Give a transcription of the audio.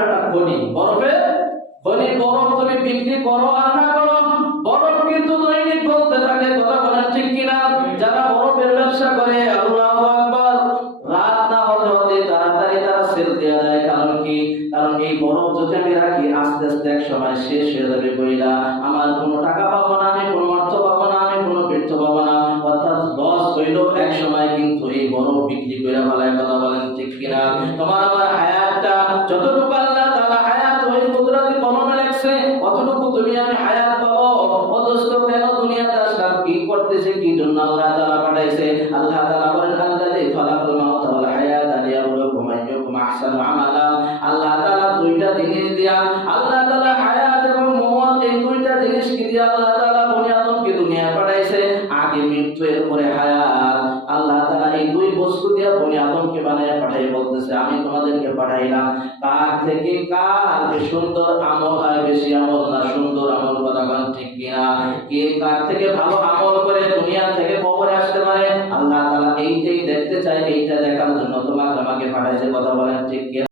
একটা খনি, বরফ তুমি বিক্রি করো আর না করো, বরফ কিন্তু দৈনিক বলতে থাকে। কথা বলেন ঠিক কিনা? যারা বরফের ব্যবসা করে, আল্লাহু আকবার, রাত না হতে হতে তাড়াতাড়ি তারা সেল দেয়া যায়। কারণ কি? কারণ এই বরফ যদি আমি রাখি, আস্তে আস্তে এক সময় শেষ হয়ে যাবে বইলা, আমার কোনো টাকা পাবো না, আমি কোনো অর্থ পাবো না, আমি কোনো বৃত্ত পাবো না, অর্থাৎ লস হইলেও এক সময় কিন্তু এই বরফ বিক্রি করে ফেলায়। কথা বলেন ঠিক কিনা? তোমার আমার হায়াতটা যতটুকু আল্লাহ তাআলা হায়াত ওই কুদরতি কলমে লেখছে, অতটুকু তুমি আমি হায়াত পাবো। অথচ কেন দুনিয়াতে আসলাম, কি করতেছে, কি জন্য আল্লাহ তাআলা পাঠাইছে? আল্লাহ তাআলা বলেন, আল্লাযী খালাকাল মাউতা ওয়াল হায়াতা লিয়াবলুয়াকুম আইয়ুকুম আহসানু আমালা। আল্লাহ তাআলা দুইটা জিনিস দিয়া, আল্লাহ তাআলা হায়াত এবং মওত, এই দুইটা জিনিস কি দিয়া আল্লাহ তাআলা বনি আদমকে দুনিয়ায় পাঠাইছে? আগে মৃত্যু, এরপরে হায়াত। আল্লাহ তাআলা এই দুই বস্তু দিয়া বনি আদমকে বানায় পাঠাই বলতেছে, আমি তোমাদেরকে পাঠাইলাম কার থেকে কার সুন্দর আমল হয়, বেশি আমল না সুন্দর আমল। কথা বলেন ঠিক কিনা? কে কার থেকে ভালো আমল করে দুনিয়া থেকে কবরে আসতে পারে, আল্লাহ তাআলা এইটাই দেখতে চায়, এইটা দেখার জন্য তোমাকে আমাকে পাঠাইছে। কথা বলেন ঠিক কিনা?